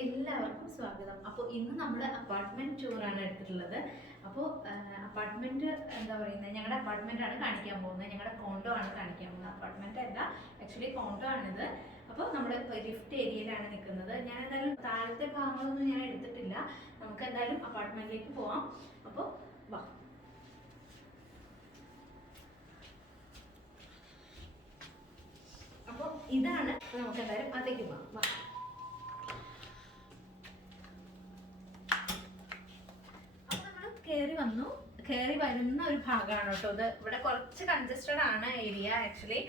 എല്ലാവർക്കും സ്വാഗതം. അപ്പോൾ ഇന്ന് നമ്മൾ അപ്പാർട്ട്മെന്റ് ടൂറാണ് എടുത്തിട്ടുള്ളത്. അപ്പോൾ അപ്പാർട്ട്മെന്റ് എന്താ പറയുന്നത്, ഞങ്ങളുടെ അപ്പാർട്ട്മെന്റ് ആണ് കാണിക്കാൻ പോകുന്നത്. ഞങ്ങളുടെ കോണ്ടോ ആണ് കാണിക്കാൻ പോകുന്നത്. അപ്പാർട്ട്മെന്റ് അല്ല, ആക്ച്വലി കോണ്ടോ ആണിത്. അപ്പോൾ നമ്മൾ ലിഫ്റ്റ് ഏരിയയിലാണ് നിൽക്കുന്നത്. ഞാൻ എന്തായാലും താഴത്തെ ഭാഗങ്ങളൊന്നും ഞാൻ എടുത്തിട്ടില്ല. നമുക്ക് എന്തായാലും അപ്പാർട്ട്മെന്റിലേക്ക് പോവാം. അപ്പോൾ വാ. അപ്പോൾ ഇതാണ്, നമുക്ക് എന്തായാലും അതേക്ക് പോവാം. വാ. കയറി വരുന്ന ഒരു ഭാഗമാണ് കേട്ടോ ഇത്. ഇവിടെ കുറച്ച് കൺജസ്റ്റഡ് ആണ് ഏരിയ ആക്ച്വലി.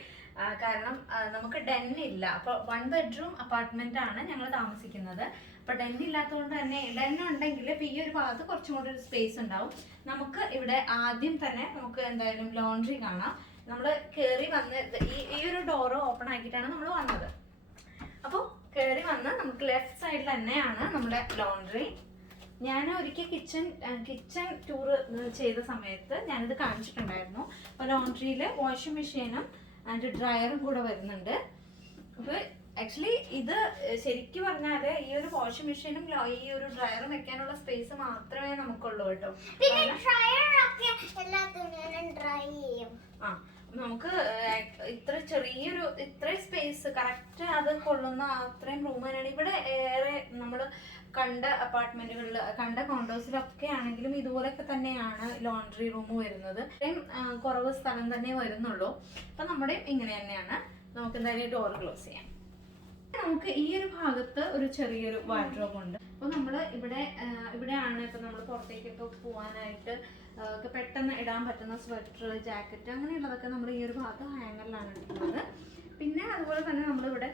കാരണം നമുക്ക് ഡെൻ ഇല്ല. അപ്പോൾ 1 ബെഡ്റൂം അപ്പാർട്ട്മെന്റ് ആണ് ഞങ്ങൾ താമസിക്കുന്നത്. അപ്പോൾ ഡെൻ ഇല്ലാത്തതുകൊണ്ട് തന്നെ, ഡെൻ ഉണ്ടെങ്കിൽ ഇപ്പോൾ ഈ ഒരു ഭാഗത്ത് കുറച്ചും കൂടി ഒരു സ്പേസ് ഉണ്ടാവും. നമുക്ക് ഇവിടെ ആദ്യം തന്നെ നമുക്ക് എന്തായാലും ലോണ്ട്രി കാണാം. നമ്മൾ കയറി വന്ന് ഈ ഒരു ഡോറ് ഓപ്പൺ ആക്കിയിട്ടാണ് നമ്മൾ വന്നത്. അപ്പോൾ കയറി വന്ന് നമുക്ക് ലെഫ്റ്റ് സൈഡിൽ തന്നെയാണ് നമ്മുടെ ലോണ്ട്രി. ഞാൻ ഒരിക്കൽ കിച്ചൺ ടൂർ ചെയ്ത സമയത്ത് ഞാനിത് കാണിച്ചിട്ടുണ്ടായിരുന്നു. അപ്പോൾ ലോണ്ട്രിയിൽ വാഷിംഗ് മെഷീനും ആൻഡ് ഡ്രയറും കൂടെ വരുന്നുണ്ട്. അപ്പോൾ ആക്ച്വലി ഇത് ശരിക്കും പറഞ്ഞാൽ ഈ ഒരു വാഷിംഗ് മെഷീനും ഈ ഒരു ഡ്രയറും വെക്കാനുള്ള സ്പേസ് മാത്രമേ നമുക്കുള്ളൂ കേട്ടോ. നമുക്ക് ഇത്ര സ്പേസ് കറക്റ്റ് അത് കൊള്ളുന്ന അത്രയും റൂം തന്നെയാണ് ഇവിടെ. ഏറെ നമ്മൾ കണ്ട അപ്പാർട്ട്മെന്റുകളിൽ, കണ്ട കോണ്ടോസിലൊക്കെ ആണെങ്കിലും ഇതുപോലൊക്കെ തന്നെയാണ് ലോണ്ട്രി റൂം വരുന്നത്. ഇത്രയും കുറവ് സ്ഥലം തന്നെ വരുന്നുള്ളൂ. അപ്പൊ നമ്മുടെ ഇങ്ങനെ തന്നെയാണ്. നമുക്ക് എന്തായാലും ഡോർ ക്ലോസ് ചെയ്യാം. നമുക്ക് ഈ ഒരു ഭാഗത്ത് ഒരു ചെറിയൊരു വാർഡ്രോബ് ഉണ്ട്. അപ്പൊ നമ്മള് ഇവിടെയാണ് ഇപ്പൊ നമ്മൾ പുറത്തേക്കൊക്കെ പോവാനായിട്ട് പെട്ടെന്ന് ഇടാൻ പറ്റുന്ന സ്വെറ്റർ, ജാക്കറ്റ് അങ്ങനെയുള്ളതൊക്കെ നമ്മൾ ഈ ഒരു ഭാഗത്ത് ഹാങ്ങറിലാണ് ഇടുന്നത്. പിന്നെ അതുപോലെ തന്നെ നമ്മളിവിടെ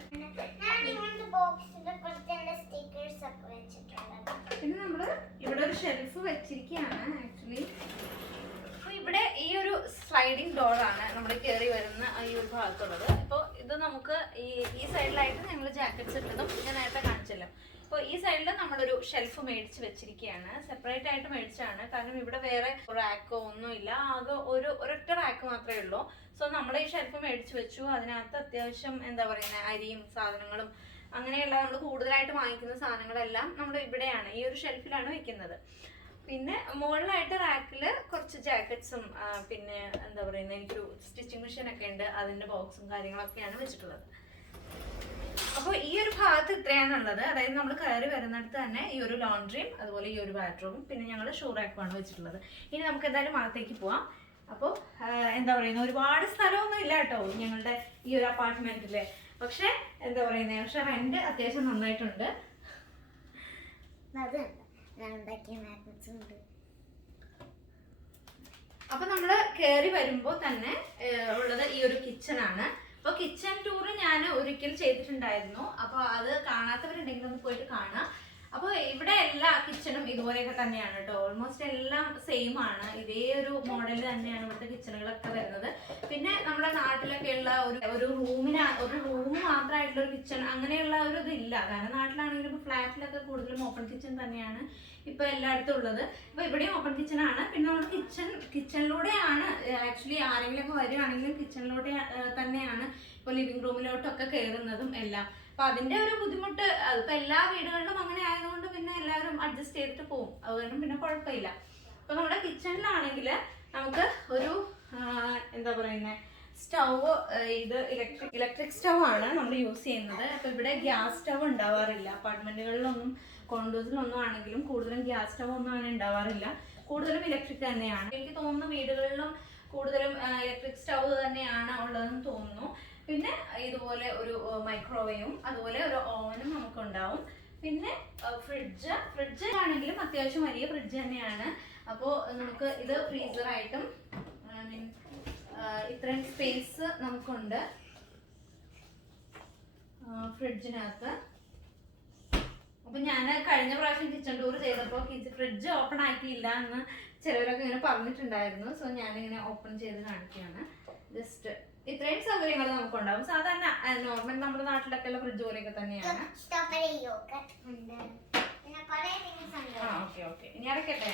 പിന്നെ നമ്മൾ ഇവിടെ ഒരു ഷെൽഫ് വെച്ചിരിക്കുകയാണ് ആക്ച്വലി. അപ്പോൾ ഇവിടെ ഈ ഒരു സ്ലൈഡിങ് ഡോറാണ് നമ്മൾ കയറി വരുന്ന ഈ ഒരു ഭാഗത്തുള്ളത്. ഇപ്പോൾ ഇത് നമുക്ക് ഈ സൈഡിലായിട്ട് ഞങ്ങൾ ജാക്കറ്റ്സ് ഇട്ടതും ഞാൻ നേരത്തെ കാണിച്ചല്ലോ. അപ്പോൾ ഈ സൈഡിൽ നമ്മളൊരു ഷെൽഫ് മേടിച്ച് വെച്ചിരിക്കുകയാണ്. സെപ്പറേറ്റ് ആയിട്ട് മേടിച്ചാണ്. കാരണം ഇവിടെ വേറെ റാക്കോ ഒന്നുമില്ല. ആകെ ഒരൊറ്റ റാക്ക് മാത്രമേ ഉള്ളൂ. സോ നമ്മൾ ഈ ഷെൽഫ് മേടിച്ച് വെച്ചു. അതിനകത്ത് അത്യാവശ്യം എന്താ പറയുന്നത്, അരിയും സാധനങ്ങളും അങ്ങനെയുള്ള നമ്മൾ കൂടുതലായിട്ട് വാങ്ങിക്കുന്ന സാധനങ്ങളെല്ലാം നമ്മൾ ഇവിടെയാണ്, ഈ ഒരു ഷെൽഫിലാണ് വെക്കുന്നത്. പിന്നെ മുകളിലായിട്ട് റാക്കിൽ കുറച്ച് ജാക്കറ്റ്സും പിന്നെ എന്താ പറയുന്നത്, എനിക്കൊരു സ്റ്റിച്ചിങ് മെഷീനൊക്കെ ഉണ്ട്. അതിൻ്റെ ബോക്സും കാര്യങ്ങളൊക്കെയാണ് വെച്ചിട്ടുള്ളത്. അപ്പോൾ ഈ ഒരു ഭാഗത്ത് ഇത്രയാണുള്ളത്. അതായത് നമ്മൾ കയറി വരുന്നിടത്ത് തന്നെ ഈ ഒരു ലോണ്ട്രിയും അതുപോലെ ഈ ഒരു ബാത്റൂമും പിന്നെ ഞങ്ങൾ ഷൂ റാക്കുമാണ് വെച്ചിട്ടുള്ളത്. ഇനി നമുക്ക് എന്തായാലും അകത്തേക്ക് പോവാം. അപ്പോൾ എന്താ പറയുന്നത്, ഒരുപാട് സ്ഥലമൊന്നും ഇല്ല കേട്ടോ ഞങ്ങളുടെ ഈ ഒരു അപ്പാർട്ട്മെന്റിൽ. പക്ഷെ എന്താ പറയുന്നത്, പക്ഷെ റെന്റ് അത്യാവശ്യം നന്നായിട്ടുണ്ട്. അപ്പൊ നമ്മള് കയറി വരുമ്പോ തന്നെ ഉള്ളത് ഈ ഒരു കിച്ചണാണ്. അപ്പൊ കിച്ചൺ ടൂർ ഞാൻ ഒരിക്കൽ ചെയ്തിട്ടുണ്ടായിരുന്നു. അപ്പൊ അത് കാണാത്തവരുണ്ടെങ്കിൽ ഒന്ന് പോയിട്ട് കാണാം. അപ്പൊ ഇവിടെ എല്ലാ കിച്ചണും ഇതുപോലെയൊക്കെ തന്നെയാണ് കേട്ടോ. ഓൾമോസ്റ്റ് എല്ലാം സെയിം ആണ്. ഇതേ ഒരു മോഡൽ തന്നെയാണ് ഇവിടുത്തെ കിച്ചണുകളൊക്കെ വരുന്നത്. പിന്നെ നമ്മുടെ നാട്ടിലൊക്കെ ഉള്ള ഒരു റൂം മാത്രമായിട്ടുള്ള ഒരു കിച്ചൺ അങ്ങനെയുള്ള ഒരു ഇതില്ല. കാരണം നാട്ടിലാണെങ്കിലും ഇപ്പൊ ഫ്ലാറ്റിലൊക്കെ കൂടുതലും ഓപ്പൺ കിച്ചൺ തന്നെയാണ് ഇപ്പൊ എല്ലായിടത്തും ഉള്ളത്. അപ്പൊ ഇവിടെയും ഓപ്പൺ കിച്ചൺ ആണ്. പിന്നെ നമ്മൾ കിച്ചണിലൂടെയാണ് ആക്ച്വലി ആരെങ്കിലും ഒക്കെ വരികയാണെങ്കിലും കിച്ചണിലൂടെ തന്നെയാണ് ഇപ്പൊ ലിവിംഗ് റൂമിലോട്ടൊക്കെ കയറുന്നതും എല്ലാം. അപ്പൊ അതിന്റെ ഒരു ബുദ്ധിമുട്ട് അതിപ്പോ എല്ലാ വീടുകളിലും അങ്ങനെ ആയതുകൊണ്ട് പിന്നെ എല്ലാവരും അഡ്ജസ്റ്റ് ചെയ്തിട്ട് പോകും. അതുകൊണ്ട് പിന്നെ കുഴപ്പമില്ല. അപ്പൊ നമ്മുടെ കിച്ചണിലാണെങ്കിൽ നമുക്ക് ഒരു എന്താ പറയുന്നത്, സ്റ്റൗവ്, ഇത് ഇലക്ട്രിക് സ്റ്റൗ ആണ് നമ്മൾ യൂസ് ചെയ്യുന്നത്. അപ്പൊ ഇവിടെ ഗ്യാസ് സ്റ്റൗ ഉണ്ടാവാറില്ല. അപ്പാർട്ട്മെന്റുകളിലൊന്നും കോണ്ടോസിലൊന്നും ആണെങ്കിലും കൂടുതലും ഗ്യാസ് സ്റ്റൗ ഒന്നും അങ്ങനെ ഉണ്ടാവാറില്ല. കൂടുതലും ഇലക്ട്രിക് തന്നെയാണ്. എനിക്ക് തോന്നുന്നു വീടുകളിലും കൂടുതലും ഇലക്ട്രിക് സ്റ്റൗ തന്നെയാണ് ഉള്ളതെന്ന് തോന്നുന്നു. പിന്നെ ഇതുപോലെ ഒരു മൈക്രോവേവും അതുപോലെ ഒരു ഓവനും നമുക്കുണ്ടാവും. പിന്നെ ഫ്രിഡ്ജ് ആണെങ്കിലും അത്യാവശ്യം വലിയ ഫ്രിഡ്ജ് തന്നെയാണ്. അപ്പോൾ നമുക്ക് ഇത് ഫ്രീസറായിട്ടും ഇത്രയും സ്പേസ് നമുക്കുണ്ട് ഫ്രിഡ്ജിനകത്ത്. അപ്പൊ ഞാൻ കഴിഞ്ഞ പ്രാവശ്യം കിച്ചൺ ടൂർ ചെയ്തപ്പോൾ ഫ്രിഡ്ജ് ഓപ്പൺ ആക്കിയില്ല എന്ന് ചിലവരൊക്കെ ഇങ്ങനെ പറഞ്ഞിട്ടുണ്ടായിരുന്നു. സോ ഞാനിങ്ങനെ ഓപ്പൺ ചെയ്ത് കാണിക്കുകയാണ്. ജസ്റ്റ് ഇത്രയും സൗകര്യങ്ങൾ നമുക്കുണ്ടാവും. സാധാരണ നോർമൽ നമ്മുടെ നാട്ടിലൊക്കെ ഉള്ള ഫ്രിഡ്ജ് പോലെയൊക്കെ തന്നെയാണ്. ഓക്കെ ഇനി അടക്കട്ടെ.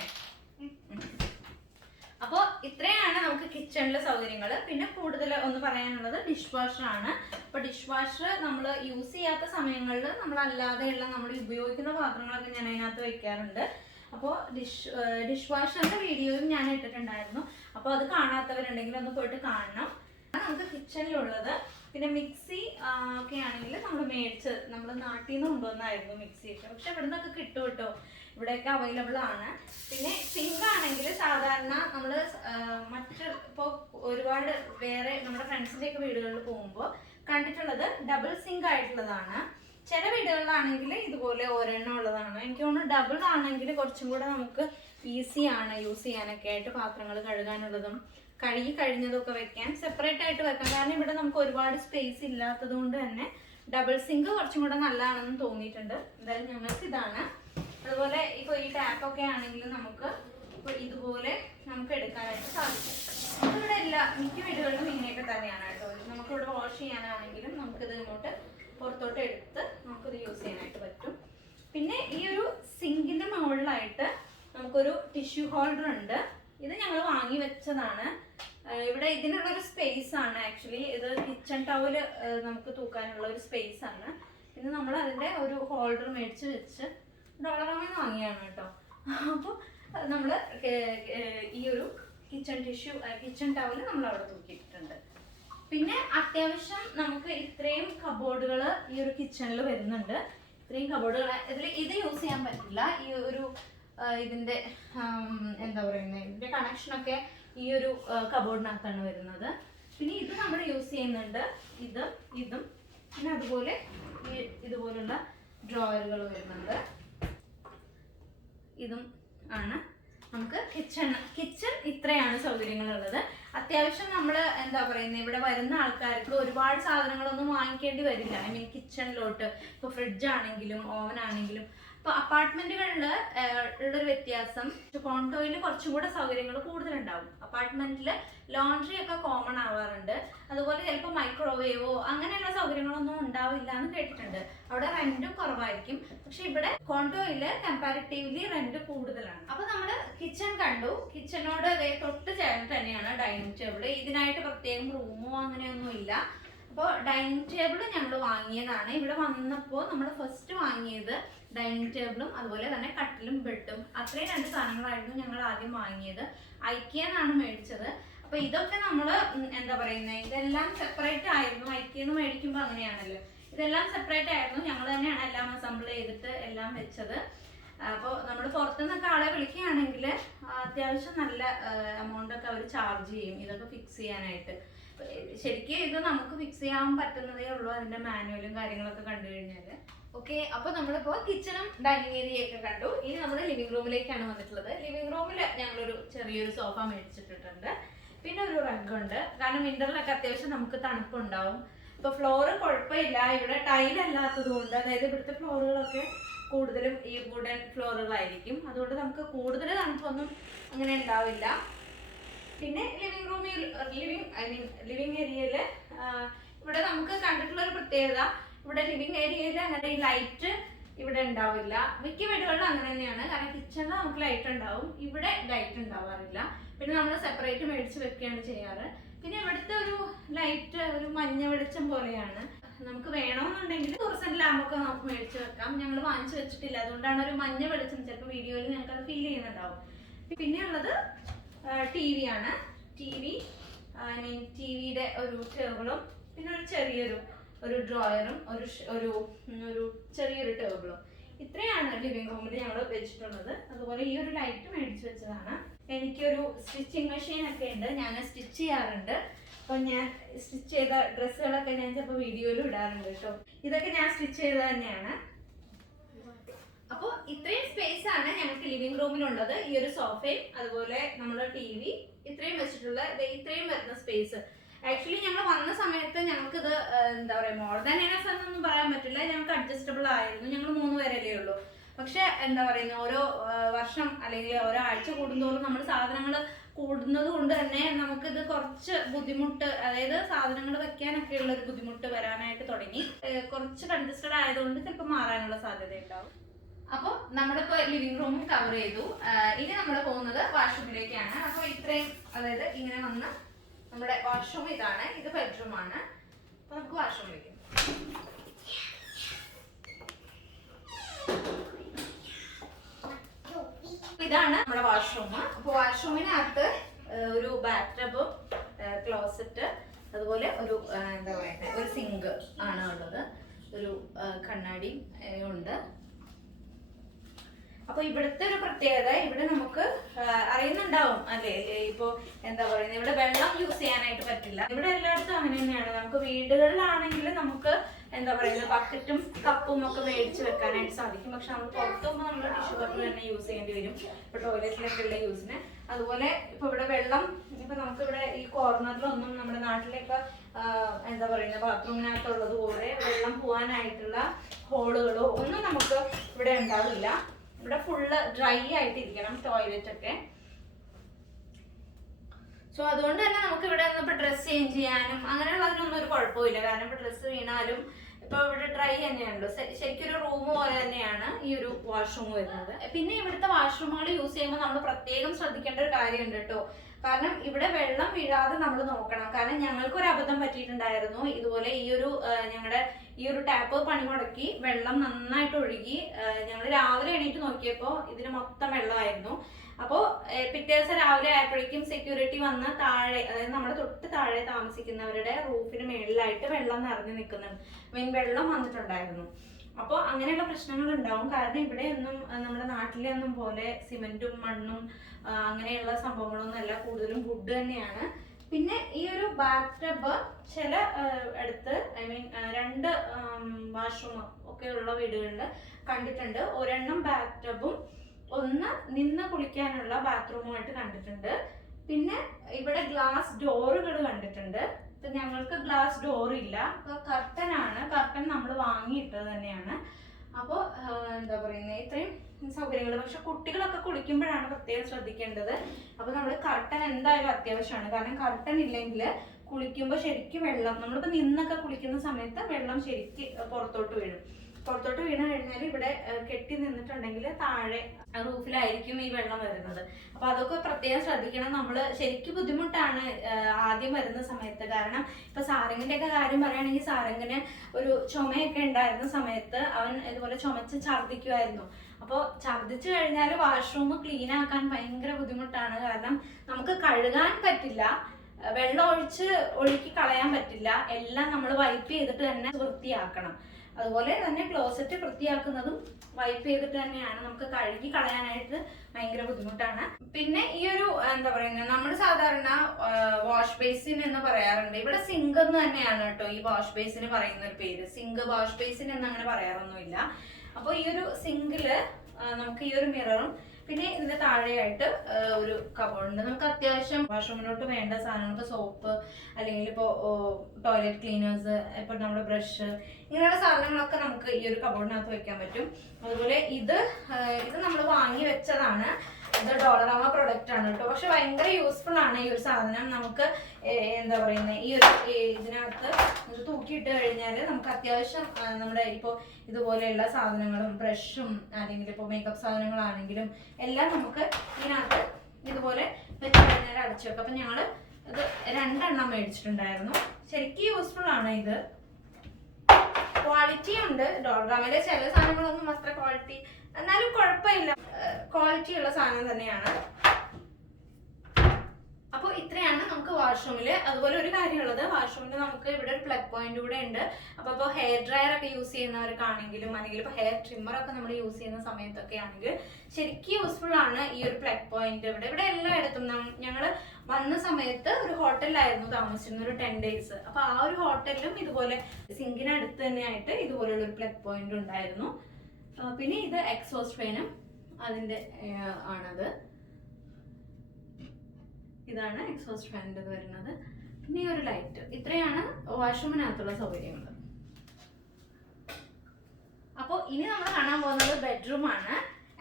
അപ്പോൾ ഇത്രയാണ് നമുക്ക് കിച്ചണിലെ സൗകര്യങ്ങൾ. പിന്നെ കൂടുതൽ ഒന്ന് പറയാനുള്ളത് ഡിഷ് വാഷറാണ്. അപ്പോൾ ഡിഷ് വാഷർ നമ്മൾ യൂസ് ചെയ്യാത്ത സമയങ്ങളിൽ നമ്മളല്ലാതെയുള്ള നമ്മൾ ഉപയോഗിക്കുന്ന പാത്രങ്ങളൊക്കെ ഞാൻ അതിനകത്ത് വയ്ക്കാറുണ്ട്. അപ്പോൾ ഡിഷ് വാഷറിൻ്റെ വീഡിയോയും ഞാൻ ഇട്ടിട്ടുണ്ടായിരുന്നു. അപ്പോൾ അത് കാണാത്തവരുണ്ടെങ്കിൽ ഒന്ന് പോയിട്ട് കാണണം. നമുക്ക് കിച്ചണിലുള്ളത്. പിന്നെ മിക്സി ഒക്കെ ആണെങ്കിൽ നമ്മൾ നാട്ടിൽ നിന്ന് കൊണ്ടുവന്നായിരുന്നു മിക്സിയൊക്കെ. പക്ഷെ ഇവിടെ നിന്നൊക്കെ കിട്ടും കേട്ടോ, ഇവിടെയൊക്കെ അവൈലബിൾ ആണ്. പിന്നെ സിങ്ക് ആണെങ്കിൽ സാധാരണ നമ്മൾ ഇപ്പോൾ ഒരുപാട് വേറെ നമ്മുടെ ഫ്രണ്ട്സിൻ്റെയൊക്കെ വീടുകളിൽ പോകുമ്പോൾ കണ്ടിട്ടുള്ളത് ഡബിൾ സിങ്ക് ആയിട്ടുള്ളതാണ്. ചില വീടുകളിലാണെങ്കിൽ ഇതുപോലെ ഒരെണ്ണം ഉള്ളതാണ്. എനിക്ക് തോന്നുന്നു ഡബിൾ ആണെങ്കിൽ കുറച്ചും കൂടെ നമുക്ക് ഈസിയാണ് യൂസ് ചെയ്യാനൊക്കെ ആയിട്ട്, പാത്രങ്ങൾ കഴുകാനുള്ളതും കഴുകി കഴിഞ്ഞതൊക്കെ വെക്കാൻ സെപ്പറേറ്റ് ആയിട്ട് വെക്കാം. കാരണം ഇവിടെ നമുക്ക് ഒരുപാട് സ്പേസ് ഇല്ലാത്തത് കൊണ്ട് തന്നെ ഡബിൾ സിങ്ക് കുറച്ചും കൂടെ നല്ലതാണെന്ന് തോന്നിയിട്ടുണ്ട്. എന്തായാലും ഞങ്ങൾക്ക് ഇതാണ്. അതുപോലെ ഇപ്പോൾ ഈ ടാപ്പൊക്കെ ആണെങ്കിൽ നമുക്ക് ഇപ്പോൾ ഇതുപോലെ നമുക്ക് എടുക്കാനായിട്ട് സാധിക്കും. ഇവിടെ മിക്ക വീടുകളിലും ഇങ്ങനെയൊക്കെ തന്നെയാണ് കേട്ടോ. നമുക്കിവിടെ വാഷ് ചെയ്യാനാണെങ്കിലും നമുക്കിത് ഇങ്ങോട്ട് പുറത്തോട്ട് എടുത്ത് നമുക്കിത് യൂസ് ചെയ്യാനായിട്ട് പറ്റും. പിന്നെ ഈ ഒരു സിങ്കിൻ്റെ മുകളിലായിട്ട് നമുക്കൊരു ടിഷ്യൂ ഹോൾഡർ ഉണ്ട്. ഇത് ഞങ്ങൾ വാങ്ങി വെച്ചതാണ്. ഇവിടെ ഇതിനുള്ളൊരു സ്പേസ് ആണ് ആക്ച്വലി. ഇത് കിച്ചൺ ടവല് നമുക്ക് തൂക്കാനുള്ള ഒരു സ്പേസ് ആണ്. പിന്നെ നമ്മൾ അതിൻ്റെ ഒരു ഹോൾഡർ മേടിച്ച് വെച്ച് ഡോളറാമിൽ നിന്ന് വാങ്ങിയാണ് കേട്ടോ. അപ്പോൾ നമ്മൾ ഈ ഒരു കിച്ചൺ ടവല് നമ്മൾ അവിടെ തൂക്കിയിട്ടുണ്ട്. പിന്നെ അത്യാവശ്യം നമുക്ക് ഇത്രയും കബോർഡുകൾ ഈ ഒരു കിച്ചണിൽ വരുന്നുണ്ട്. ഇത്രയും കബോർഡുകൾ ഇത് യൂസ് ചെയ്യാൻ പറ്റില്ല. ഈ ഒരു ഇതിൻ്റെ എന്താ പറയുന്നത്, ഇതിൻ്റെ കണക്ഷനൊക്കെ ഈ ഒരു കബോർഡിനകത്താണ് വരുന്നത്. പിന്നെ ഇത് നമ്മൾ യൂസ് ചെയ്യുന്നുണ്ട്, ഇതും പിന്നെ അതുപോലെ ഇതുപോലുള്ള ഡ്രോയറുകൾ വരുന്നുണ്ട്. ഇതും ആണ് നമുക്ക് കിച്ചൺ ഇത്രയാണ് സൗകര്യങ്ങളുള്ളത്. അത്യാവശ്യം നമ്മൾ എന്താ പറയുന്നത്, ഇവിടെ വരുന്ന ആൾക്കാർക്ക് ഒരുപാട് സാധനങ്ങളൊന്നും വാങ്ങിക്കേണ്ടി വരില്ല. ഐ മീൻ കിച്ചണിലോട്ട് ഇപ്പോൾ ഫ്രിഡ്ജ് ആണെങ്കിലും ഓവൻ ആണെങ്കിലും. ഇപ്പോൾ അപ്പാർട്ട്മെന്റുകളിൽ ഉള്ളൊരു വ്യത്യാസം, കോണ്ടോയിൽ കുറച്ചും കൂടെ സൗകര്യങ്ങൾ കൂടുതലുണ്ടാവും. അപ്പാർട്ട്മെന്റിൽ ലോണ്ട്രി ഒക്കെ കോമൺ ആവാറുണ്ട്. അതുപോലെ ചിലപ്പോൾ മൈക്രോവേവോ അങ്ങനെയുള്ള സൗകര്യങ്ങളൊന്നും ഉണ്ടാവില്ല എന്ന് കേട്ടിട്ടുണ്ട്. അവിടെ റെന്റും കുറവായിരിക്കും. പക്ഷെ ഇവിടെ കോണ്ടോയിൽ കമ്പാരിറ്റീവ്ലി റെന്റ് കൂടുതലാണ്. അപ്പൊ നമ്മൾ കിച്ചൺ കണ്ടു. കിച്ചണോട് തൊട്ട് ചേർന്ന് തന്നെയാണ് ഡൈനിങ് ടേബിൾ. ഇതിനായിട്ട് പ്രത്യേകം റൂമോ അങ്ങനെയൊന്നും ഇല്ല. അപ്പോൾ ഡൈനിങ് ടേബിൾ ഞങ്ങൾ വാങ്ങിയതാണ്. ഇവിടെ വന്നപ്പോൾ നമ്മൾ ഫസ്റ്റ് വാങ്ങിയത് ഡൈനിങ് ടേബിളും അതുപോലെ തന്നെ കട്ടിലും ബെഡും, അത്രയും 2 സാധനങ്ങളായിരുന്നു ഞങ്ങൾ ആദ്യം വാങ്ങിയത്. ഐക്കിയെന്നാണ് മേടിച്ചത്. അപ്പോൾ ഇതൊക്കെ നമ്മൾ എന്താ പറയുന്നത്, ഇതെല്ലാം സെപ്പറേറ്റ് ആയിരുന്നു. ഐക്കിയെന്ന് മേടിക്കുമ്പോൾ അങ്ങനെയാണല്ലോ, ഇതെല്ലാം സെപ്പറേറ്റ് ആയിരുന്നു. ഞങ്ങൾ തന്നെയാണ് എല്ലാം അസംബിൾ ചെയ്തിട്ട് എല്ലാം വെച്ചത്. അപ്പോൾ നമ്മൾ പുറത്തുനിന്നൊക്കെ ആളെ വിളിക്കുകയാണെങ്കിൽ അത്യാവശ്യം നല്ല എമൗണ്ട് ഒക്കെ അവർ ചാർജ് ചെയ്യും ഇതൊക്കെ ഫിക്സ് ചെയ്യാനായിട്ട്. ശരിക്കും ഇത് നമുക്ക് ഫിക്സ് ചെയ്യാൻ പറ്റുന്നതേ ഉള്ളൂ, അതിന്റെ മാനുവലും കാര്യങ്ങളൊക്കെ കണ്ടു കഴിഞ്ഞാൽ. ഓക്കെ, അപ്പോൾ നമ്മളിപ്പോൾ കിച്ചണും ഡൈനിങ് ഏരിയയൊക്കെ കണ്ടു. ഇനി നമ്മൾ ലിവിംഗ് റൂമിലേക്കാണ് വന്നിട്ടുള്ളത്. ലിവിംഗ് റൂമിൽ ഞങ്ങളൊരു ചെറിയൊരു സോഫ മേടിച്ചിട്ടിട്ടുണ്ട്. പിന്നെ ഒരു റഗ് ഉണ്ട്. കാരണം വിന്ററിലൊക്കെ അത്യാവശ്യം നമുക്ക് തണുപ്പുണ്ടാവും. ഇപ്പോൾ ഫ്ലോറ് കുഴപ്പമില്ല, ഇവിടെ ടൈലല്ലാത്തത് കൊണ്ട്, അതായത് ഇവിടുത്തെ ഫ്ലോറുകളൊക്കെ കൂടുതലും ഈ വുഡൻ ഫ്ലോറുകളായിരിക്കും. അതുകൊണ്ട് നമുക്ക് കൂടുതൽ തണുപ്പൊന്നും അങ്ങനെ ഉണ്ടാവില്ല. പിന്നെ ലിവിംഗ് ഏരിയയിൽ ഇവിടെ നമുക്ക് കണ്ടിട്ടുള്ള ഒരു പ്രത്യേകത, ഇവിടെ ലിവിംഗ് ഏരിയയിൽ അങ്ങനെ ഈ ലൈറ്റ് ഇവിടെ ഉണ്ടാവില്ല. മിക്ക വീടുകളിലും അങ്ങനെ തന്നെയാണ്. കാരണം കിച്ചണിൽ നമുക്ക് ലൈറ്റ് ഉണ്ടാവും, ഇവിടെ ലൈറ്റ് ഉണ്ടാവാറില്ല. പിന്നെ നമ്മൾ സെപ്പറേറ്റ് മേടിച്ച് വെക്കുകയാണ് ചെയ്യാറ്. പിന്നെ ഇവിടുത്തെ ഒരു ലൈറ്റ് ഒരു മഞ്ഞ വെളിച്ചം പോലെയാണ്. നമുക്ക് വേണമെന്നുണ്ടെങ്കിൽ ഫ്ലൂറസെന്റ് ലാമ്പൊക്കെ നമുക്ക് മേടിച്ച് വെക്കാം. ഞങ്ങൾ വാങ്ങിച്ചു വെച്ചിട്ടില്ല, അതുകൊണ്ടാണ് ഒരു മഞ്ഞ വെളിച്ചം. ചിലപ്പോൾ വീഡിയോയിൽ ഞങ്ങൾക്ക് അത് ഫീൽ ചെയ്യുന്നുണ്ടാവും. പിന്നെയുള്ളത് TV ആണ്. ടിവിയുടെ ഒരു ടേബിളും പിന്നെ ഒരു ചെറിയൊരു ഡ്രോയറും ഒരു ചെറിയൊരു ടേബിളും, ഇത്രയാണ് ലിവിംഗ് റൂമിൽ ഞങ്ങൾ വെച്ചിട്ടുള്ളത്. അതുപോലെ ഈ ഒരു ലൈറ്റ് മേടിച്ചു വെച്ചതാണ്. എനിക്കൊരു സ്റ്റിച്ചിങ് മെഷീൻ ഒക്കെ ഉണ്ട്, ഞാൻ സ്റ്റിച്ച് ചെയ്യാറുണ്ട്. അപ്പം ഞാൻ സ്റ്റിച്ച് ചെയ്ത ഡ്രസ്സുകളൊക്കെ ഞാൻ ചിലപ്പോൾ വീഡിയോയിലും ഇടാറുണ്ട് കേട്ടോ. ഇതൊക്കെ ഞാൻ സ്റ്റിച്ച് ചെയ്തത് തന്നെയാണ്. അപ്പോൾ ഇത്രയും സ്പേസ് ആണ് ഞങ്ങൾക്ക് ലിവിംഗ് റൂമിലുള്ളത്. ഈ ഒരു സോഫയും അതുപോലെ നമ്മുടെ TV ഇത്രയും വെച്ചിട്ടുള്ള ഇത്രയും വരുന്ന സ്പേസ്. ആക്ച്വലി ഞങ്ങൾ വന്ന സമയത്ത് ഞങ്ങൾക്കിത് എന്താ പറയുക, മോർ ദാൻ എനഫ് എന്നൊന്നും പറയാൻ പറ്റില്ല, ഞങ്ങൾക്ക് അഡ്ജസ്റ്റബിൾ ആയിരുന്നു. ഞങ്ങൾ 3 പേരല്ലേ ഉള്ളൂ. പക്ഷെ എന്താ പറയുന്നത്, ഓരോ വർഷം അല്ലെങ്കിൽ ഓരോ ആഴ്ച കൂടുന്തോറും നമ്മൾ സാധനങ്ങൾ കൂടുന്നത് കൊണ്ട് തന്നെ നമുക്കിത് കുറച്ച് ബുദ്ധിമുട്ട്, അതായത് സാധനങ്ങൾ വെക്കാനൊക്കെ ഉള്ള ഒരു ബുദ്ധിമുട്ട് വരാനായിട്ട് തുടങ്ങി. കുറച്ച് കൺജസ്റ്റഡ് ആയതുകൊണ്ട് ചിലപ്പോൾ മാറാനുള്ള സാധ്യത ഉണ്ടാവും. അപ്പോൾ നമ്മളിപ്പോൾ ലിവിംഗ് റൂമും കവർ ചെയ്തു. ഇനി നമ്മൾ പോകുന്നത് വാഷ്റൂമിലേക്കാണ്. അപ്പോൾ ഇത്രയും, അതായത് ഇങ്ങനെ വന്ന് നമ്മുടെ വാഷ്റൂം ഇതാണ്, ഇത് ബെഡ്റൂമാണ്. അപ്പോൾ നമുക്ക് വാഷ്റൂമിലേക്ക്. ഇതാണ് നമ്മുടെ വാഷ്റൂം. അപ്പോൾ വാഷ്റൂമിനകത്ത് ഒരു ബാത്ടബും ക്ലോസറ്റ്, അതുപോലെ ഒരു എന്താ പറയുക, ഒരു സിങ്ക് ആണ് ഉള്ളത്. ഒരു കണ്ണാടി ഉണ്ട്. അപ്പൊ ഇവിടുത്തെ ഒരു പ്രത്യേകത, ഇവിടെ നമുക്ക് അറിയുന്നുണ്ടാവും അല്ലേ, ഇപ്പൊ എന്താ പറയുന്നത്, ഇവിടെ വെള്ളം യൂസ് ചെയ്യാനായിട്ട് പറ്റില്ല. ഇവിടെ എല്ലായിടത്തും അങ്ങനെ തന്നെയാണ്. നമുക്ക് വീടുകളിലാണെങ്കിൽ നമുക്ക് എന്താ പറയുന്നത്, ബക്കറ്റും കപ്പും ഒക്കെ മേടിച്ച് വെക്കാനായിട്ട് സാധിക്കും. പക്ഷെ നമ്മൾ പുറത്തുമ്പോൾ നമ്മൾ ടിഷ്യൂ പേപ്പർ തന്നെ യൂസ് ചെയ്യേണ്ടി വരും, ഇപ്പൊ ടോയ്ലറ്റിലൊക്കെ ഉള്ള യൂസിന്. അതുപോലെ ഇപ്പൊ ഇവിടെ വെള്ളം, ഇപ്പൊ നമുക്കിവിടെ ഈ കോർണറിലൊന്നും നമ്മുടെ നാട്ടിലൊക്കെ എന്താ പറയുന്നത്, ബാത്റൂമിനകത്തുള്ളത് പോലെ വെള്ളം പോകാനായിട്ടുള്ള ഹോളുകളോ ഒന്നും നമുക്ക് ഇവിടെ ഉണ്ടാവില്ല. ഇവിടെ ഫുള്ള് ഡ്രൈ ആയിട്ടിരിക്കണം ടോയ്ലറ്റ് ഒക്കെ. സോ അതുകൊണ്ട് തന്നെ നമുക്ക് ഇവിടെ ഇപ്പൊ ഡ്രസ്സ് ചേഞ്ച് ചെയ്യാനും അങ്ങനെയുള്ളതിനൊന്നും ഒരു കുഴപ്പമില്ല. കാരണം ഇപ്പൊ ഡ്രസ്സ് വീണാലും ഇപ്പൊ ഇവിടെ ഡ്രൈ തന്നെയാണല്ലോ. ശരിക്കും ഒരു റൂം പോലെ തന്നെയാണ് ഈ ഒരു വാഷ്റൂം വരുന്നത്. പിന്നെ ഇവിടുത്തെ വാഷ്റൂമുകൾ യൂസ് ചെയ്യുമ്പോൾ നമ്മൾ പ്രത്യേകം ശ്രദ്ധിക്കേണ്ട ഒരു കാര്യമുണ്ട് കേട്ടോ. കാരണം ഇവിടെ വെള്ളം വീഴാതെ നമ്മൾ നോക്കണം. കാരണം ഞങ്ങൾക്ക് ഒരു അബദ്ധം പറ്റിയിട്ടുണ്ടായിരുന്നു. ഇതുപോലെ ഞങ്ങളുടെ ഈ ഒരു ടാപ്പ് പണി മുടക്കി വെള്ളം നന്നായിട്ട് ഒഴുകി. ഞങ്ങൾ രാവിലെ എണീറ്റ് നോക്കിയപ്പോൾ ഇതിന് മൊത്തം വെള്ളമായിരുന്നു. അപ്പോൾ പിറ്റേ ദിവസം രാവിലെ ആയപ്പോഴേക്കും സെക്യൂരിറ്റി വന്ന് താഴെ, അതായത് നമ്മുടെ തൊട്ട് താഴെ താമസിക്കുന്നവരുടെ റൂഫിന് മേളിലായിട്ട് വെള്ളം നിറഞ്ഞു നിൽക്കുന്നുണ്ട്, വെള്ളം വന്നിട്ടുണ്ടായിരുന്നു. അപ്പോൾ അങ്ങനെയുള്ള പ്രശ്നങ്ങൾ ഉണ്ടാവും. കാരണം ഇവിടെ ഒന്നും നമ്മുടെ നാട്ടിലെ ഒന്നും പോലെ സിമെന്റും മണ്ണും അങ്ങനെയുള്ള സംഭവങ്ങളൊന്നും അല്ല, കൂടുതലും വുഡ് തന്നെയാണ്. പിന്നെ ഈ ഒരു ബാത്ത് ടബ് ചില അടുത്ത്, ഐ മീൻ 2 വാഷ്റൂം ഒക്കെ ഉള്ള വീടുകളിൽ കണ്ടിട്ടുണ്ട്. ഒരെണ്ണം ബാത്ത് ടബും ഒന്ന് നിന്ന് കുളിക്കാനുള്ള ബാത്റൂമുമായിട്ട് കണ്ടിട്ടുണ്ട്. പിന്നെ ഇവിടെ ഗ്ലാസ് ഡോറുകൾ കണ്ടിട്ടുണ്ട്. ഇപ്പൊ ഞങ്ങൾക്ക് ഗ്ലാസ് ഡോർ ഇല്ല, കർട്ടൻ ആണ്. കർട്ടൻ നമ്മൾ വാങ്ങിയിട്ടത് തന്നെയാണ്. അപ്പോൾ എന്താ പറയുന്നത്, ഇത്രയും സൗകര്യങ്ങൾ. പക്ഷെ കുട്ടികളൊക്കെ കുളിക്കുമ്പോഴാണ് പ്രത്യേകം ശ്രദ്ധിക്കേണ്ടത്. അപ്പൊ നമ്മൾ കർട്ടൻ എന്തായാലും അത്യാവശ്യമാണ്. കാരണം കർട്ടൻ ഇല്ലെങ്കിൽ കുളിക്കുമ്പോൾ ശരിക്കും വെള്ളം, നമ്മളിപ്പോൾ നിന്നൊക്കെ കുളിക്കുന്ന സമയത്ത് വെള്ളം ശരിക്കും പുറത്തോട്ട് വീണ് കഴിഞ്ഞാൽ ഇവിടെ കെട്ടി നിന്നിട്ടുണ്ടെങ്കിൽ താഴെ റൂഫിലായിരിക്കും ഈ വെള്ളം വരുന്നത്. അപ്പൊ അതൊക്കെ പ്രത്യേകം ശ്രദ്ധിക്കണം. നമ്മള് ശരിക്കും ബുദ്ധിമുട്ടാണ് ആദ്യം വരുന്ന സമയത്ത്. കാരണം ഇപ്പൊ സാരംഗിന്റെ ഒക്കെ കാര്യം പറയുകയാണെങ്കിൽ, സാരംഗിന് ഒരു ചുമയൊക്കെ ഉണ്ടായിരുന്ന സമയത്ത് അവൻ ഇതുപോലെ ചുമച്ച് ഛർദ്ദിക്കുമായിരുന്നു. അപ്പോൾ ഛർദ്ദിച്ചു കഴിഞ്ഞാൽ വാഷ്റൂം ക്ലീൻ ആക്കാൻ ഭയങ്കര ബുദ്ധിമുട്ടാണ്. കാരണം നമുക്ക് കഴുകാൻ പറ്റില്ല, വെള്ളം ഒഴുക്കി കളയാൻ പറ്റില്ല. എല്ലാം നമ്മൾ വൈപ്പ് ചെയ്തിട്ട് തന്നെ വൃത്തിയാക്കണം. അതുപോലെ തന്നെ ക്ലോസറ്റ് വൃത്തിയാക്കുന്നതും വൈപ്പ് ചെയ്തിട്ട് തന്നെയാണ്. നമുക്ക് കഴുകി കളയാനായിട്ട് ഭയങ്കര ബുദ്ധിമുട്ടാണ്. പിന്നെ ഈ ഒരു എന്താ പറയുന്നത്, നമ്മൾ സാധാരണ വാഷ് ബേസിൻ എന്ന് പറയാറുണ്ട്. ഇവിടെ സിങ്ക് എന്ന് തന്നെയാണ് കേട്ടോ ഈ വാഷ് ബേസിന് പറയുന്ന ഒരു പേര്. സിങ്ക് വാഷ് ബേസിൻ എന്ന് അങ്ങനെ പറയാറൊന്നുമില്ല. അപ്പോൾ ഈ ഒരു സിങ്കില് നമുക്ക് ഈ ഒരു മിററും പിന്നെ ഇതിന്റെ താഴെയായിട്ട് ഒരു കബോർഡുണ്ട്. നമുക്ക് അത്യാവശ്യം വാഷ്റൂമിലോട്ട് വേണ്ട സാധനങ്ങൾ, ഇപ്പോൾ സോപ്പ് അല്ലെങ്കിൽ ഇപ്പോൾ ടോയ്ലറ്റ് ക്ലീനേഴ്സ്, ഇപ്പോൾ നമ്മുടെ ബ്രഷ്, ഇങ്ങനെയുള്ള സാധനങ്ങളൊക്കെ നമുക്ക് ഈ ഒരു കബോർഡിനകത്ത് വെക്കാൻ പറ്റും. അതുപോലെ ഇത് നമ്മൾ വാങ്ങി വെച്ചതാണ്. ഇത് ഡോളറാമ പ്രൊഡക്റ്റ് ആണ് കേട്ടോ. പക്ഷെ ഭയങ്കര യൂസ്ഫുൾ ആണ് ഈ ഒരു സാധനം. നമുക്ക് എന്താ പറയുന്നത്, ഈ ഒരു ഇതിനകത്ത് ഇത് തൂക്കിയിട്ട് കഴിഞ്ഞാൽ നമുക്ക് അത്യാവശ്യം നമ്മുടെ ഇപ്പോൾ ഇതുപോലെയുള്ള സാധനങ്ങളും ബ്രഷും അല്ലെങ്കിൽ ഇപ്പോൾ മേക്കപ്പ് സാധനങ്ങളാണെങ്കിലും എല്ലാം നമുക്ക് ഇതിനകത്ത് ഇതുപോലെ വെച്ച് കഴിഞ്ഞാൽ അടച്ചു വെക്കാം. അപ്പം ഞങ്ങൾ ഇത് 2 എണ്ണം മേടിച്ചിട്ടുണ്ടായിരുന്നു. ശരിക്കും യൂസ്ഫുൾ ആണ് ഇത്. ക്വാളിറ്റി ഉണ്ട്. ഡോളറാമയിലെ ചില സാധനങ്ങളൊന്നും അത്ര ക്വാളിറ്റി, എന്നാലും കുഴപ്പമില്ല, ക്വാളിറ്റി ഉള്ള സാധനം തന്നെയാണ്. അപ്പോൾ ഇത്രയാണ് നമുക്ക് വാഷ്റൂമിൽ. അതുപോലെ ഒരു കാര്യമുള്ളത്, വാഷ്റൂമിൽ നമുക്ക് ഇവിടെ ഒരു പ്ലഗ് പോയിന്റ് കൂടെ ഉണ്ട്. അപ്പോൾ ഹെയർ ഡ്രയർ ഒക്കെ യൂസ് ചെയ്യുന്നവർക്കാണെങ്കിലും അല്ലെങ്കിൽ ഇപ്പോൾ ഹെയർ ട്രിമ്മറൊക്കെ നമ്മൾ യൂസ് ചെയ്യുന്ന സമയത്തൊക്കെ ആണെങ്കിൽ ശരിക്കും യൂസ്ഫുൾ ആണ് ഈ ഒരു പ്ലഗ് പോയിന്റ്. ഇവിടെ എല്ലായിടത്തും ഞങ്ങൾ വന്ന സമയത്ത് ഒരു ഹോട്ടലിലായിരുന്നു താമസിച്ചിരുന്നത് ഒരു 10 days. അപ്പോൾ ആ ഒരു ഹോട്ടലിലും ഇതുപോലെ സിങ്കിനടുത്ത് തന്നെയായിട്ട് ഇതുപോലെയുള്ള ഒരു പ്ലഗ് പോയിന്റ് ഉണ്ടായിരുന്നു. പിന്നെ ഇത് എക്സോസ്റ്റ് ഫാനും അതിൻ്റെ ആണത്. ഇതാണ് എക്സോസ്റ്റ് ഫാനിൻ്റെ വരുന്നത്. പിന്നെ ഈ ഒരു ലൈറ്റ്. ഇത്രയാണ് വാഷ്റൂമിനകത്തുള്ള സൗകര്യങ്ങൾ. അപ്പോൾ ഇനി നമ്മൾ കാണാൻ പോകുന്നത് ബെഡ്റൂമാണ്.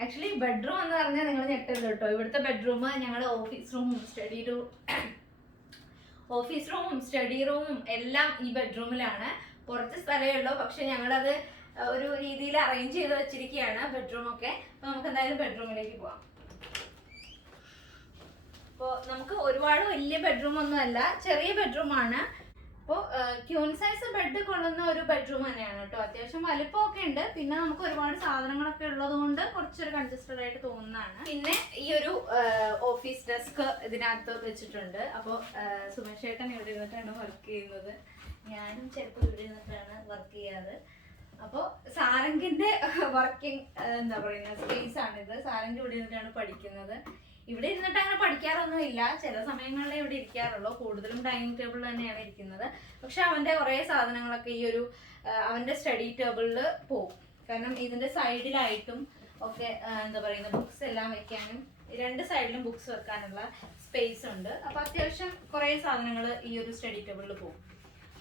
ആക്ച്വലി ബെഡ്റൂം എന്ന് പറഞ്ഞാൽ നിങ്ങൾ ഞെട്ടരുത് കേട്ടോ. ഇവിടുത്തെ ബെഡ്റൂം ഞങ്ങൾ ഓഫീസ് റൂമും സ്റ്റഡി റൂമും എല്ലാം ഈ ബെഡ്റൂമിലാണ്. കുറച്ച് സ്ഥലമേ ഉള്ളൂ, പക്ഷെ ഞങ്ങളത് ഒരു രീതിയിൽ അറേഞ്ച് ചെയ്ത് വെച്ചിരിക്കുകയാണ് ബെഡ്റൂം ഒക്കെ. അപ്പൊ നമുക്ക് എന്തായാലും ബെഡ്റൂമിലേക്ക് പോവാം. അപ്പോൾ നമുക്ക് ഒരുപാട് വലിയ ബെഡ്റൂം ഒന്നും അല്ല, ചെറിയ ബെഡ്റൂമാണ്. അപ്പോൾ ക്യൂൺ സൈസ് ബെഡ് കൊള്ളുന്ന ഒരു ബെഡ്റൂം തന്നെയാണ് കേട്ടോ. അത്യാവശ്യം വലിപ്പമൊക്കെ ഉണ്ട്. പിന്നെ നമുക്ക് ഒരുപാട് സാധനങ്ങളൊക്കെ ഉള്ളത് കൊണ്ട് കുറച്ചൊരു കൺജസ്റ്റഡ് ആയിട്ട് തോന്നുന്നതാണ്. പിന്നെ ഈ ഒരു ഓഫീസ് ഡെസ്ക് ഇതിനകത്ത് വെച്ചിട്ടുണ്ട്. അപ്പോൾ സുമേഷ് ചേട്ടൻ ഇവിടെ ഇരുന്നിട്ടാണ് വർക്ക് ചെയ്യുന്നത്, ഞാനും ചിലപ്പോൾ ഇവിടെ ഇരുന്നിട്ടാണ് വർക്ക് ചെയ്യാറ്. അപ്പോൾ സാരംഗിന്റെ വർക്കിംഗ് എന്താ പറയുക സ്പേസ് ആണിത്. സാരംഗ് ഇവിടെ ഇരുന്നിട്ടാണ് പഠിക്കുന്നത്. ഇവിടെ ഇരുന്നിട്ട് അങ്ങനെ പഠിക്കാറൊന്നും ഇല്ല, ചില സമയങ്ങളിലേ ഇവിടെ ഇരിക്കാറുള്ളൂ. കൂടുതലും ഡൈനിങ് ടേബിളിൽ തന്നെയാണ് ഇരിക്കുന്നത്. പക്ഷെ അവന്റെ കുറേ സാധനങ്ങളൊക്കെ ഈ ഒരു അവന്റെ സ്റ്റഡി ടേബിളിൽ പോകും. കാരണം ഇതിന്റെ സൈഡിലായിട്ടും ഒക്കെ എന്താ പറയുന്ന ബുക്സ് എല്ലാം വെക്കാനും രണ്ട് സൈഡിലും ബുക്സ് വെക്കാനുള്ള സ്പേസ് ഉണ്ട്. അപ്പൊ അത്യാവശ്യം കുറേ സാധനങ്ങൾ ഈ ഒരു സ്റ്റഡി ടേബിളിൽ പോകും.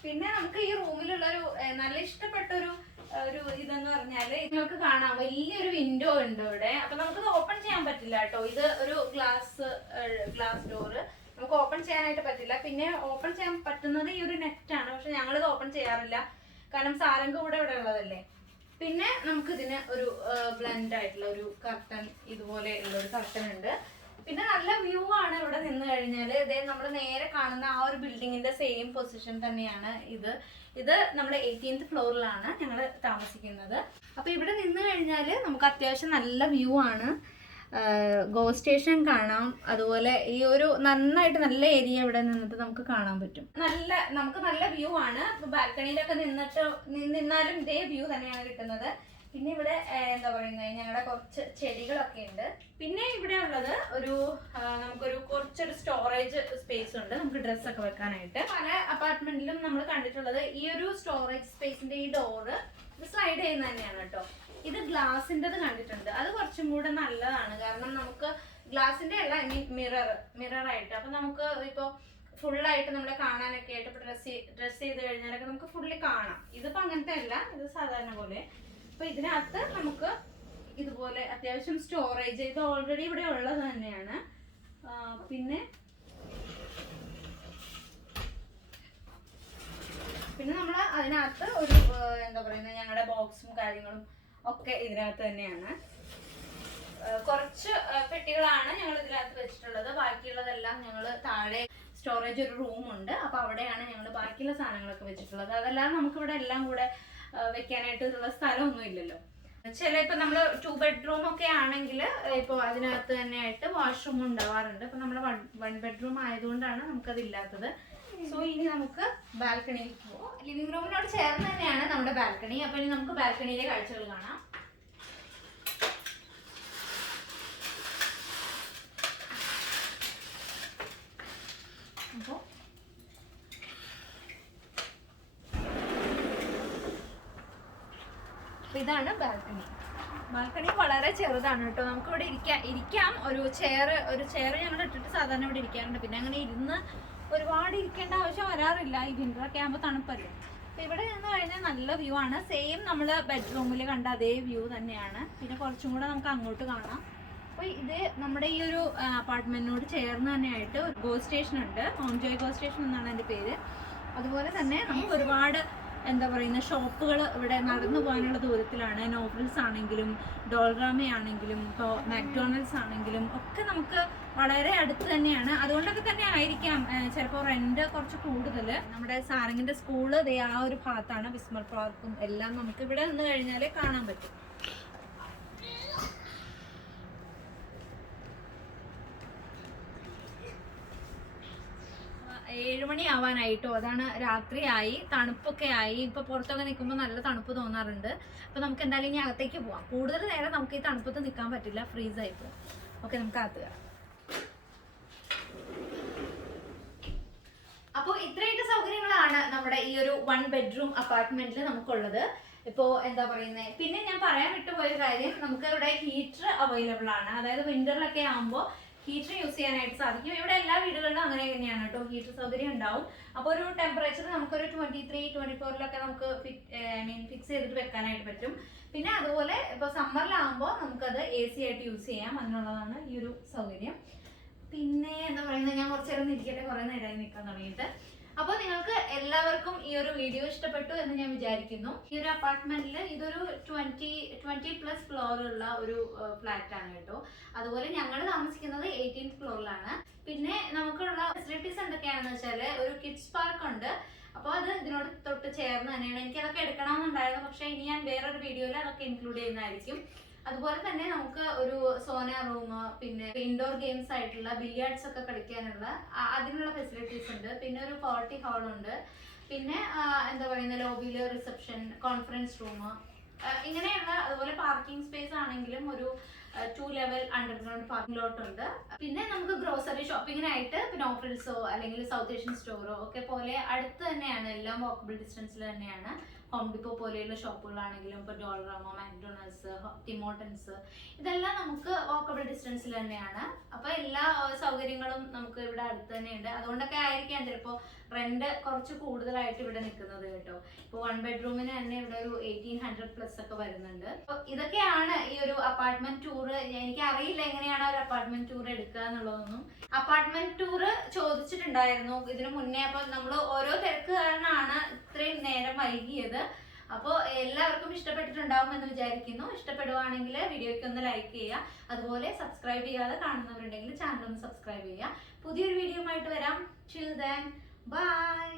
പിന്നെ നമുക്ക് ഈ റൂമിലുള്ളൊരു നല്ല ഇഷ്ടപ്പെട്ട ഒരു ഇതെന്ന് പറഞ്ഞാല് നിങ്ങൾക്ക് കാണാം, വലിയൊരു വിൻഡോ ഉണ്ട് ഇവിടെ. അപ്പൊ നമുക്കിത് ഓപ്പൺ ചെയ്യാൻ പറ്റില്ല കേട്ടോ. ഇത് ഒരു ഗ്ലാസ് ഡോറ്, നമുക്ക് ഓപ്പൺ ചെയ്യാനായിട്ട് പറ്റില്ല. പിന്നെ ഓപ്പൺ ചെയ്യാൻ പറ്റുന്നത് ഈ ഒരു നെറ്റാണ്. പക്ഷെ ഞങ്ങളിത് ഓപ്പൺ ചെയ്യാറില്ല, കാരണം സാരംഗ് കൂടെ ഇവിടെ ഉള്ളതല്ലേ. പിന്നെ നമുക്ക് ഇതിന് ഒരു ബ്ലെൻഡ് ആയിട്ടുള്ള ഒരു കർട്ടൻ, ഇതുപോലെ ഉള്ള ഒരു കർട്ടൻ ഉണ്ട്. പിന്നെ നല്ല വ്യൂ ആണ് ഇവിടെ നിന്ന് കഴിഞ്ഞാൽ. ഇതേ നമ്മൾ നേരെ കാണുന്ന ആ ഒരു ബിൽഡിങ്ങിന്റെ സെയിം പൊസിഷൻ തന്നെയാണ് ഇത്. ഇത് നമ്മൾ 18th ഫ്ലോറിലാണ് ഞങ്ങൾ താമസിക്കുന്നത്. അപ്പൊ ഇവിടെ നിന്ന് കഴിഞ്ഞാൽ നമുക്ക് അത്യാവശ്യം നല്ല വ്യൂ ആണ്. ഗോ സ്റ്റേഷൻ കാണാം. അതുപോലെ ഈ ഒരു നന്നായിട്ട് നല്ല ഏരിയ ഇവിടെ നിന്നിട്ട് നമുക്ക് കാണാൻ പറ്റും. നമുക്ക് നല്ല വ്യൂ ആണ്. ഇപ്പൊ ബാൽക്കണിയിലൊക്കെ നിന്നാലും ഇതേ വ്യൂ തന്നെയാണ് കിട്ടുന്നത്. പിന്നെ ഇവിടെ എന്താ പറയുന്നത് ഞങ്ങളുടെ കുറച്ച് ചെടികളൊക്കെ ഉണ്ട്. പിന്നെ ഇവിടെ ഉള്ളത് നമുക്കൊരു കുറച്ചൊരു സ്റ്റോറേജ് സ്പേസ് ഉണ്ട്, നമുക്ക് ഡ്രസ്സൊക്കെ വെക്കാനായിട്ട്. പല അപ്പാർട്ട്മെന്റിലും നമ്മൾ കണ്ടിട്ടുള്ളത് ഈ ഒരു സ്റ്റോറേജ് സ്പേസിന്റെ ഈ ഡോറ് ഇത് സ്ലൈഡ് ചെയ്യുന്നത് തന്നെയാണ് കേട്ടോ. ഇത് ഗ്ലാസിൻ്റെത് കണ്ടിട്ടുണ്ട്, അത് കുറച്ചും കൂടെ നല്ലതാണ്. കാരണം നമുക്ക് ഗ്ലാസിന്റെ അല്ല, ഐ മീൻ മിററായിട്ട്. അപ്പൊ നമുക്ക് ഇപ്പോൾ ഫുള്ളായിട്ട് നമ്മളെ കാണാനൊക്കെ ആയിട്ട് ഇപ്പൊ ഡ്രസ് ചെയ്ത് കഴിഞ്ഞാലൊക്കെ നമുക്ക് ഫുള്ളി കാണാം. ഇതിപ്പോ അങ്ങനത്തെ അല്ല, ഇത് സാധാരണ പോലെ. അപ്പൊ ഇതിനകത്ത് നമുക്ക് ഇതുപോലെ അത്യാവശ്യം സ്റ്റോറേജ്, ഇത് ഓൾറെഡി ഇവിടെ ഉള്ളത് തന്നെയാണ്. പിന്നെ നമ്മൾ അതിനകത്ത് ഒരു എന്താ പറയുന്നത് ഞങ്ങളുടെ ബോക്സും കാര്യങ്ങളും ഒക്കെ ഇതിനകത്ത് തന്നെയാണ്. കുറച്ച് പെട്ടികളാണ് ഞങ്ങൾ ഇതിനകത്ത് വെച്ചിട്ടുള്ളത്. ബാക്കിയുള്ളതെല്ലാം ഞങ്ങൾ താഴെ സ്റ്റോറേജ് ഒരു റൂമുണ്ട്, അപ്പൊ അവിടെയാണ് ഞങ്ങൾ ബാക്കിയുള്ള സാധനങ്ങളൊക്കെ വെച്ചിട്ടുള്ളത്. അതെല്ലാം നമുക്കിവിടെ എല്ലാം കൂടെ വെക്കാനായിട്ടുള്ള സ്ഥലമൊന്നും ഇല്ലല്ലോ. ഇപ്പൊ നമ്മള് 2 ബെഡ്റൂം ഒക്കെ ആണെങ്കിൽ ഇപ്പൊ അതിനകത്ത് തന്നെ ആയിട്ട് വാഷ്റൂം ഉണ്ടാവാറുണ്ട്. അപ്പൊ നമ്മള് 1 ബെഡ്റൂം ആയതുകൊണ്ടാണ് നമുക്കത് ഇല്ലാത്തത്. സോ ഇനി നമുക്ക് ബാൽക്കണിയിലേക്ക് പോകാം. ലിവിംഗ് റൂമിനോട് ചേർന്ന് തന്നെയാണ് നമ്മുടെ ബാൽക്കണി. അപ്പൊ ഇനി നമുക്ക് ബാൽക്കണിയിലെ കാഴ്ചകൾ കാണാം. ഇതാണ് ബാൽക്കണി. ബാൽക്കണി വളരെ ചെറുതാണ് കേട്ടോ. നമുക്ക് ഇവിടെ ഇരിക്കാം. ഒരു ചെയർ ഞങ്ങൾ ഇട്ടിട്ട് സാധാരണ ഇവിടെ ഇരിക്കാറുണ്ട്. പിന്നെ അങ്ങനെ ഇരുന്ന് ഒരുപാട് ഇരിക്കേണ്ട ആവശ്യം വരാറില്ല. ഈ വിന്ററൊക്കെ ആകുമ്പോൾ തണുപ്പല്ലേ. അപ്പൊ ഇവിടെ നിന്ന് കഴിഞ്ഞാൽ നല്ല വ്യൂ ആണ്. സെയിം നമ്മൾ ബെഡ്റൂമിൽ കണ്ട അതേ വ്യൂ തന്നെയാണ്. പിന്നെ കുറച്ചും കൂടെ നമുക്ക് അങ്ങോട്ട് കാണാം. അപ്പൊ ഇത് നമ്മുടെ ഈ ഒരു അപ്പാർട്ട്മെന്റിനോട് ചേർന്ന് തന്നെയായിട്ട് ഒരു ഗോ സ്റ്റേഷൻ ഉണ്ട്. ഹോം ജോയ് ഗോ സ്റ്റേഷൻ എന്നാണ് എൻ്റെ പേര്. അതുപോലെ തന്നെ നമുക്ക് ഒരുപാട് എന്താ പറയുന്ന ഷോപ്പുകൾ ഇവിടെ നടന്നു പോകാനുള്ള ദൂരത്തിലാണ്. നോവൽസ് ആണെങ്കിലും ഡോൾഗ്രാമ ആണെങ്കിലും ഇപ്പോൾ മാക്ഡൊണാൾഡ്സ് ആണെങ്കിലും ഒക്കെ നമുക്ക് വളരെ അടുത്ത് തന്നെയാണ്. അതുകൊണ്ടൊക്കെ തന്നെ ആയിരിക്കാം ചിലപ്പോൾ റെന്റ് കുറച്ച് കൂടുതൽ. നമ്മുടെ സാരംഗിന്റെ സ്കൂള് ആ ഒരു ഭാഗത്താണ്. വിസ്മർ പാർക്കും എല്ലാം നമുക്ക് ഇവിടെ നിന്ന് കഴിഞ്ഞാലേ കാണാൻ പറ്റും. 7 മണി ആവാനായിട്ടോ, അതാണ് രാത്രിയായി, തണുപ്പൊക്കെ ആയി. ഇപ്പൊ പുറത്തൊക്കെ നിൽക്കുമ്പോൾ നല്ല തണുപ്പ് തോന്നാറുണ്ട്. അപ്പൊ നമുക്ക് എന്തായാലും ഇനി അകത്തേക്ക് പോവാം. കൂടുതൽ നേരം നമുക്ക് ഈ തണുപ്പത്ത് നിൽക്കാൻ പറ്റില്ല, ഫ്രീസ് ആയി പോകും. ഓക്കെ, നമുക്ക് അകത്ത് കയറാം. അപ്പോൾ ഇത്രയൊക്കെ സൗകര്യങ്ങളാണ് നമ്മുടെ ഈ ഒരു 1 ബെഡ്റൂം അപ്പാർട്ട്മെന്റിൽ നമുക്കുള്ളത്. ഇപ്പോൾ എന്താ പറയുന്നത്, പിന്നെ ഞാൻ പറയാൻ വിട്ടുപോയൊരു കാര്യം, നമുക്ക് ഇവിടെ ഹീറ്റർ അവൈലബിൾ ആണ്. അതായത് വിന്ററിലൊക്കെ ആകുമ്പോൾ ഹീറ്റർ യൂസ് ചെയ്യാനായിട്ട് സാധിക്കും. ഇവിടെ എല്ലാ വീടുകളിലും അങ്ങനെ തന്നെയാണ് കേട്ടോ, ഹീറ്റർ സൗകര്യം ഉണ്ടാവും. അപ്പോൾ ഒരു ടെമ്പറേച്ചർ നമുക്കൊരു 23-24 നമുക്ക് ഫിക്സ് ചെയ്തിട്ട് വെക്കാനായിട്ട് പറ്റും. പിന്നെ അതുപോലെ ഇപ്പോൾ സമ്മറിലാകുമ്പോൾ നമുക്കത് AC ആയിട്ട് യൂസ് ചെയ്യാം. അതിനുള്ളതാണ് ഈ ഒരു സൗകര്യം. പിന്നെ എന്താ പറയുന്നത്, ഞാൻ കുറച്ച് നേരം ഇരിക്കട്ടെ, കുറേ നേരമായി നിൽക്കാൻ തുടങ്ങിയിട്ട്. അപ്പോൾ നിങ്ങൾക്ക് എല്ലാവർക്കും ഈ ഒരു വീഡിയോ ഇഷ്ടപ്പെട്ടു എന്ന് ഞാൻ വിചാരിക്കുന്നു. ഈ ഒരു അപ്പാർട്ട്മെന്റിൽ ഇതൊരു 20+ ഫ്ലോർ ഉള്ള ഒരു ഫ്ലാറ്റ് ആണ് കേട്ടോ. അതുപോലെ ഞങ്ങൾ താമസിക്കുന്നത് 18th ഫ്ലോറിലാണ്. പിന്നെ നമുക്കുള്ള ഫെസിലിറ്റീസ് എന്തൊക്കെയാണെന്ന് വെച്ചാൽ ഒരു കിഡ്സ് പാർക്ക് ഉണ്ട്. അപ്പോൾ അത് ഇതിനോട് തൊട്ട് ചേർന്ന് തന്നെയാണ്. എനിക്ക് അതൊക്കെ എടുക്കണമെന്നുണ്ടായിരുന്നു, പക്ഷേ ഇനി ഞാൻ വേറൊരു വീഡിയോയിൽ അതൊക്കെ ഇൻക്ലൂഡ് ചെയ്യുന്നതായിരിക്കും. അതുപോലെ തന്നെ നമുക്ക് ഒരു സോന റൂം, പിന്നെ ഇൻഡോർ ഗെയിംസ് ആയിട്ടുള്ള ബില്ലിയാർഡ്സ് ഒക്കെ കളിക്കാനുള്ള അതിനുള്ള ഫെസിലിറ്റീസ് ഉണ്ട്. പിന്നെ ഒരു പാർട്ടി ഹാൾ ഉണ്ട്. പിന്നെ എന്താ പറയുന്ന ലോബിയിൽ റിസപ്ഷൻ, കോൺഫറൻസ് റൂം, ഇങ്ങനെയുള്ള, അതുപോലെ പാർക്കിംഗ് സ്പേസ് ആണെങ്കിലും ഒരു 2 ലെവൽ അണ്ടർഗ്രൗണ്ട് പാർക്കിംഗ് ലോട്ട് ഉണ്ട്. പിന്നെ നമുക്ക് ഗ്രോസറി ഷോപ്പിങ്ങിനായിട്ട് നോഫ്രിൽസോ അല്ലെങ്കിൽ സൗത്ത് ഏഷ്യൻ സ്റ്റോറോ ഒക്കെ പോലെ അടുത്ത് തന്നെയാണ്, എല്ലാം വാക്കബിൾ ഡിസ്റ്റൻസിൽ തന്നെയാണ്. ഹോം ഡിപ്പോ പോലെയുള്ള ഷോപ്പുകളാണെങ്കിലും ഇപ്പോൾ ഡോളറാമോ, മാക്ഡൊണാൾഡ്സ്, ടിമോട്ടൻസ്, ഇതെല്ലാം നമുക്ക് വാക്കബിൾ ഡിസ്റ്റൻസിൽ തന്നെയാണ്. അപ്പോൾ എല്ലാ സൗകര്യങ്ങളും നമുക്ക് ഇവിടെ അടുത്ത് തന്നെയുണ്ട്. അതുകൊണ്ടൊക്കെ ആയിരിക്കാം ചിലപ്പോൾ റെന്റ് കുറച്ച് കൂടുതലായിട്ട് ഇവിടെ നിൽക്കുന്നത് കേട്ടോ. ഇപ്പോൾ 1 ബെഡ്റൂമിന് തന്നെ ഇവിടെ ഒരു 1800+ ഒക്കെ വരുന്നുണ്ട്. അപ്പോൾ ഇതൊക്കെയാണ് ഈ ഒരു അപ്പാർട്ട്മെന്റ് ടൂർ. എനിക്ക് അറിയില്ല എങ്ങനെയാണ് ഒരു അപ്പാർട്ട്മെന്റ് ടൂർ എടുക്കുക എന്നുള്ളതൊന്നും. അപ്പാർട്ട്മെന്റ് ടൂർ ചോദിച്ചിട്ടുണ്ടായിരുന്നു ഇതിനു മുന്നേ. അപ്പോൾ നമ്മൾ ഓരോ തിരക്ക് കാരണമാണ് ഇത്രയും നേരം വൈകിയത്. അപ്പോൾ എല്ലാവർക്കും ഇഷ്ടപ്പെട്ടിട്ടുണ്ടാവും എന്ന് വിചാരിക്കുന്നു. ഇഷ്ടപ്പെടുവാണെങ്കിൽ വീഡിയോയ്ക്ക് ഒന്ന് ലൈക്ക് ചെയ്യുക. അതുപോലെ സബ്സ്ക്രൈബ് ചെയ്യാതെ കാണുന്നവരുണ്ടെങ്കിൽ ചാനൽ ഒന്ന് സബ്സ്ക്രൈബ് ചെയ്യുക. പുതിയൊരു വീഡിയോ ആയിട്ട് വരാം. Till then, bye.